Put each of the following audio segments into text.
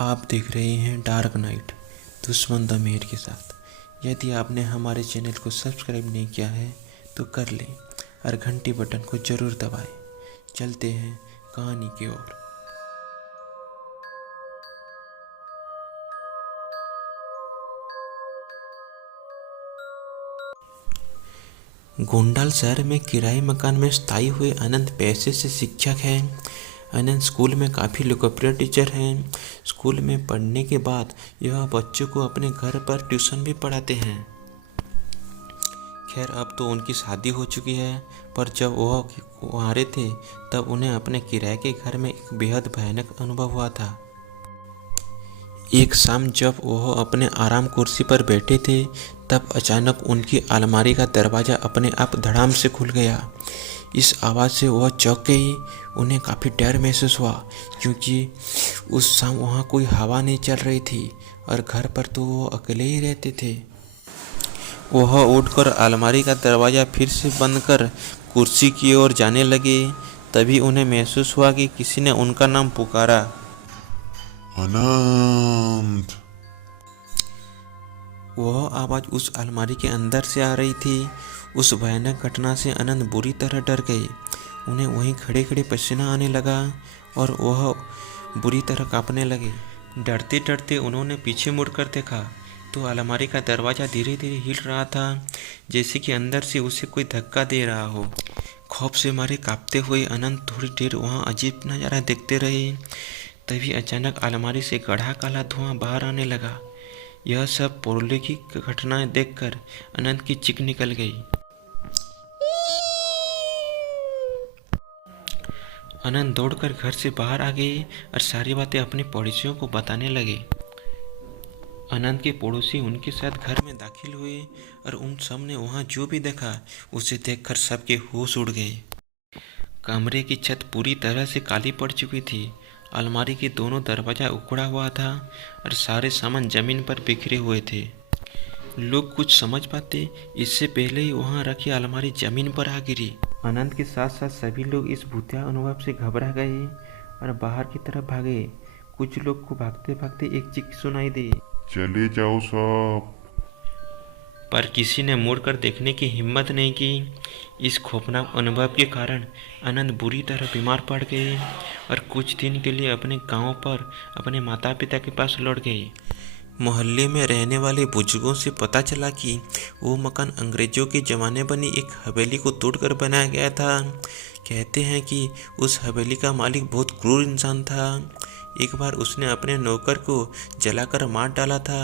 आप देख रहे हैं डार्क नाइट दुश्मन द मेयर के साथ। यदि आपने हमारे चैनल को सब्सक्राइब नहीं किया है तो कर लें और घंटी बटन को ज़रूर दबाएं। चलते हैं कहानी की ओर। गोंडाल शहर में किराए मकान में स्थायी हुए अनंत पेशे से शिक्षक हैं। अनंत स्कूल में काफ़ी लोकप्रिय टीचर हैं। स्कूल में पढ़ने के बाद यह बच्चों को अपने घर पर ट्यूशन भी पढ़ाते हैं। खैर अब तो उनकी शादी हो चुकी है, पर जब वह कुंवारे थे तब उन्हें अपने किराए के घर में एक बेहद भयानक अनुभव हुआ था। एक शाम जब वह अपने आराम कुर्सी पर बैठे थे तब अचानक उनकी अलमारी का दरवाज़ा अपने आप धड़ाम से खुल गया। इस आवाज़ से वह चौंक गई। उन्हें काफ़ी डर महसूस हुआ क्योंकि उस शाम वहाँ कोई हवा नहीं चल रही थी और घर पर तो वो अकेले ही रहते थे। वह उठकर अलमारी का दरवाज़ा फिर से बंद कर कुर्सी की ओर जाने लगे। तभी उन्हें महसूस हुआ कि किसी ने उनका नाम पुकारा। अनंत। वह आवाज़ उस अलमारी के अंदर से आ रही थी। उस भयानक घटना से अनंत बुरी तरह डर गए। उन्हें वहीं खड़े खड़े पसीना आने लगा और वह बुरी तरह कांपने लगे। डरते डरते उन्होंने पीछे मुड़कर देखा तो अलमारी का दरवाज़ा धीरे धीरे हिल रहा था, जैसे कि अंदर से उसे कोई धक्का दे रहा हो। खौफ से मारे कांपते हुए अनंत थोड़ी देर वहाँ अजीब नज़ारा देखते रहे। तभी अचानक अलमारी से गाढ़ा काला धुआं बाहर आने लगा। यह सब अलौकिक घटनाएं देखकर अनंत की चीख निकल गई। अनंत दौड़कर घर से बाहर आ गए और सारी बातें अपने पड़ोसियों को बताने लगे। अनंत के पड़ोसी उनके साथ घर में दाखिल हुए और उन सब ने वहाँ जो भी देखा उसे देखकर सबके होश उड़ गए। कमरे की छत पूरी तरह से काली पड़ चुकी थी। अलमारी के दोनों दरवाज़ा उखड़ा हुआ था और सारे सामान जमीन पर बिखरे हुए थे। लोग कुछ समझ पाते इससे पहले ही वहाँ रखी अलमारी जमीन पर आ गिरी। अनंत के साथ साथ सभी लोग इस भूतिया अनुभव से घबरा गए और बाहर की तरफ भागे। कुछ लोग को भागते भागते एक चीख सुनाई दी, चले जाओ सब। पर किसी ने मुड़कर देखने की हिम्मत नहीं की। इस खौफनाक अनुभव के कारण अनंत बुरी तरह बीमार पड़ गए और कुछ दिन के लिए अपने गांव पर अपने माता पिता के पास लौट गए। मोहल्ले में रहने वाले बुजुर्गों से पता चला कि वो मकान अंग्रेजों के ज़माने बनी एक हवेली को तोड़कर बनाया गया था। कहते हैं कि उस हवेली का मालिक बहुत क्रूर इंसान था। एक बार उसने अपने नौकर को जलाकर मार डाला था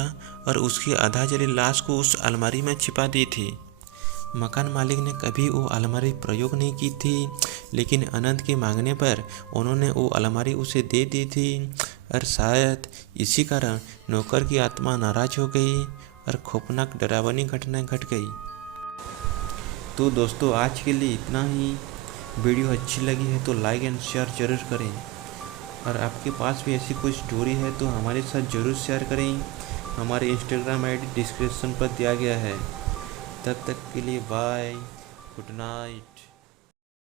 और उसकी आधा जली लाश को उस अलमारी में छिपा दी थी। मकान मालिक ने कभी वो अलमारी प्रयोग नहीं की थी, लेकिन अनंत के मांगने पर उन्होंने वो अलमारी उसे दे दी थी और शायद इसी कारण नौकर की आत्मा नाराज हो गई और खौफनाक डरावनी घटनाएं घट गई। तो दोस्तों आज के लिए इतना ही। वीडियो अच्छी लगी है तो लाइक एंड शेयर ज़रूर करें और आपके पास भी ऐसी कोई स्टोरी है तो हमारे साथ ज़रूर शेयर करें। हमारे इंस्टाग्राम आईडी डिस्क्रिप्शन पर दिया गया है। तब तक के लिए बाय, गुड नाइट।